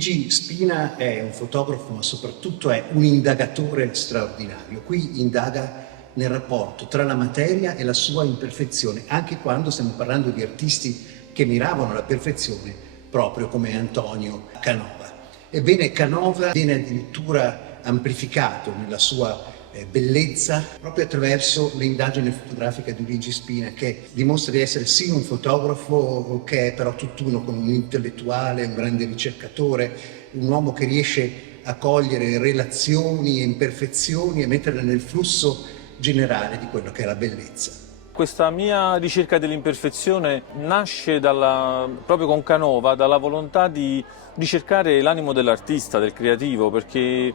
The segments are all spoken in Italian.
Luigi Spina è un fotografo, ma soprattutto è un indagatore straordinario. Qui indaga nel rapporto tra la materia e la sua imperfezione, anche quando stiamo parlando di artisti che miravano la perfezione, proprio come Antonio Canova. Ebbene, Canova viene addirittura amplificato nella sua bellezza proprio attraverso l'indagine fotografica di Luigi Spina, che dimostra di essere sì un fotografo che è però tutt'uno con un intellettuale, un grande ricercatore, un uomo che riesce a cogliere relazioni e imperfezioni e metterle nel flusso generale di quello che è la bellezza. Questa mia ricerca dell'imperfezione nasce proprio con Canova, dalla volontà di cercare l'animo dell'artista, del creativo, perché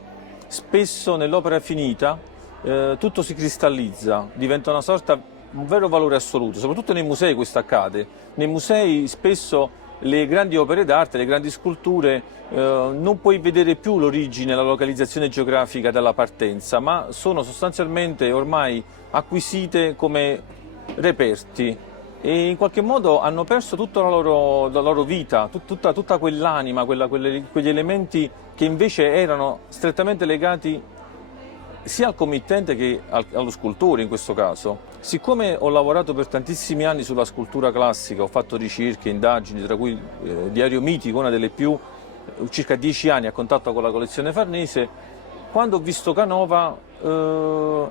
spesso nell'opera finita tutto si cristallizza, diventa un vero valore assoluto. Soprattutto nei musei questo accade. Nei musei spesso le grandi opere d'arte, le grandi sculture, non puoi vedere più l'origine, la localizzazione geografica della partenza, ma sono sostanzialmente ormai acquisite come reperti e in qualche modo hanno perso tutta la loro vita, tutta quell'anima, quegli elementi che invece erano strettamente legati sia al committente che allo scultore in questo caso. Siccome ho lavorato per tantissimi anni sulla scultura classica, ho fatto ricerche, indagini, tra cui Diario Mitico, una delle più, circa 10 anni a contatto con la collezione Farnese, quando ho visto Canova,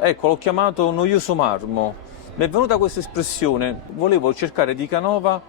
ecco, l'ho chiamato noioso marmo. Mi è venuta questa espressione, volevo cercare di Canova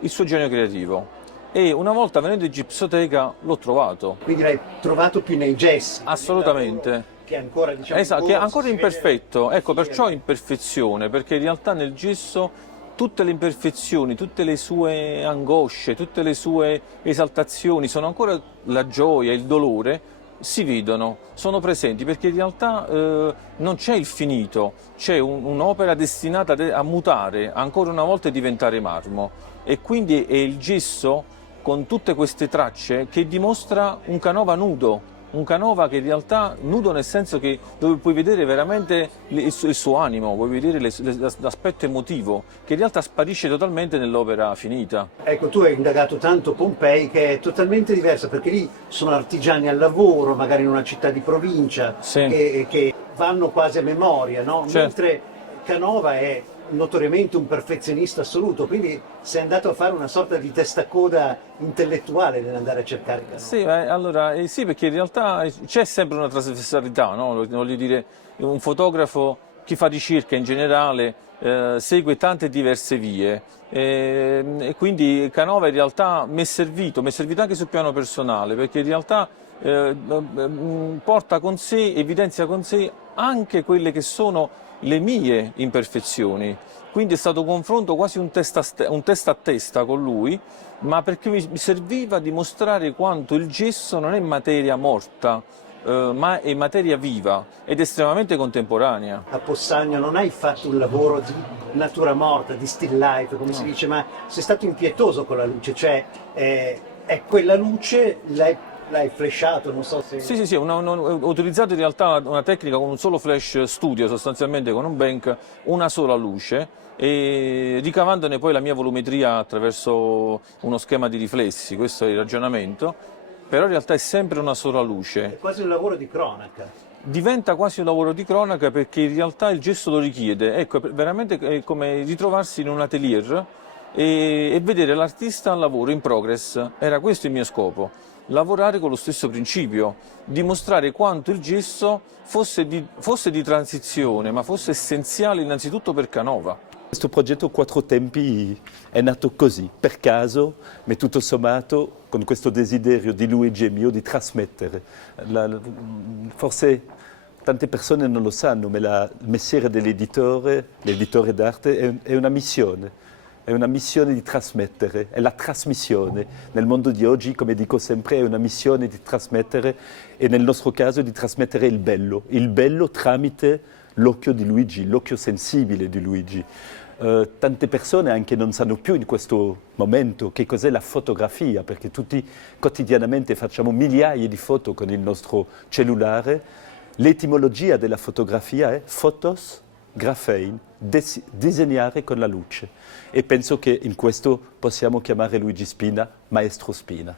il suo genio creativo e una volta venendo in Gipsoteca l'ho trovato. Quindi l'hai trovato più nei gessi? Assolutamente. Che è ancora, diciamo, esatto, che è ancora imperfetto, ecco, perciò imperfezione, perché in realtà nel gesso tutte le imperfezioni, tutte le sue angosce, tutte le sue esaltazioni, sono ancora la gioia, il dolore, si vedono, sono presenti, perché in realtà non c'è il finito, c'è un'opera destinata a mutare, ancora una volta e diventare marmo. E quindi è il gesso, con tutte queste tracce, che dimostra un Canova nudo. Un Canova che in realtà nudo nel senso che dove puoi vedere veramente il suo animo, puoi vedere l'aspetto emotivo, che in realtà sparisce totalmente nell'opera finita. Ecco, tu hai indagato tanto Pompei, che è totalmente diversa, perché lì sono artigiani al lavoro, magari in una città di provincia, sì, che vanno quasi a memoria, no? Certo. Mentre Canova è notoriamente un perfezionista assoluto, quindi sei andato a fare una sorta di testacoda intellettuale nell'andare a cercare Canova. Sì, allora, sì, perché in realtà c'è sempre una trasversalità, no? Voglio dire, un fotografo, chi fa ricerca in generale, segue tante diverse vie e quindi Canova in realtà mi è servito anche sul piano personale, perché in realtà porta con sé, evidenzia con sé anche quelle che sono le mie imperfezioni, quindi è stato un confronto quasi un testa a testa con lui, ma perché mi serviva a dimostrare quanto il gesso non è materia morta, ma è materia viva ed estremamente contemporanea. A Possagno non hai fatto un lavoro di natura morta, di still life, come si dice, ma sei stato impietoso con la luce, cioè è quella luce, l'hai flashato, non so se... Sì, ho utilizzato in realtà una tecnica con un solo flash studio, sostanzialmente con un bank, una sola luce, e ricavandone poi la mia volumetria attraverso uno schema di riflessi, questo è il ragionamento, però in realtà è sempre una sola luce. È quasi un lavoro di cronaca. Diventa quasi un lavoro di cronaca perché in realtà il gesto lo richiede, ecco, veramente è come ritrovarsi in un atelier e vedere l'artista al lavoro, in progress, era questo il mio scopo. Lavorare con lo stesso principio, dimostrare quanto il gesso fosse di transizione, ma fosse essenziale innanzitutto per Canova. Questo progetto Quattro Tempi è nato così, per caso, ma tutto sommato con questo desiderio di Luigi e mio di trasmettere. Forse tante persone non lo sanno, ma il mestiere dell'editore, l'editore d'arte, è una missione. È una missione di trasmettere, è la trasmissione. Nel mondo di oggi, come dico sempre, è una missione di trasmettere e nel nostro caso di trasmettere il bello tramite l'occhio di Luigi, l'occhio sensibile di Luigi. Tante persone anche non sanno più in questo momento che cos'è la fotografia, perché tutti quotidianamente facciamo migliaia di foto con il nostro cellulare. L'etimologia della fotografia è photos, graphein, disegnare con la luce. E penso che in questo possiamo chiamare Luigi Spina Maestro Spina.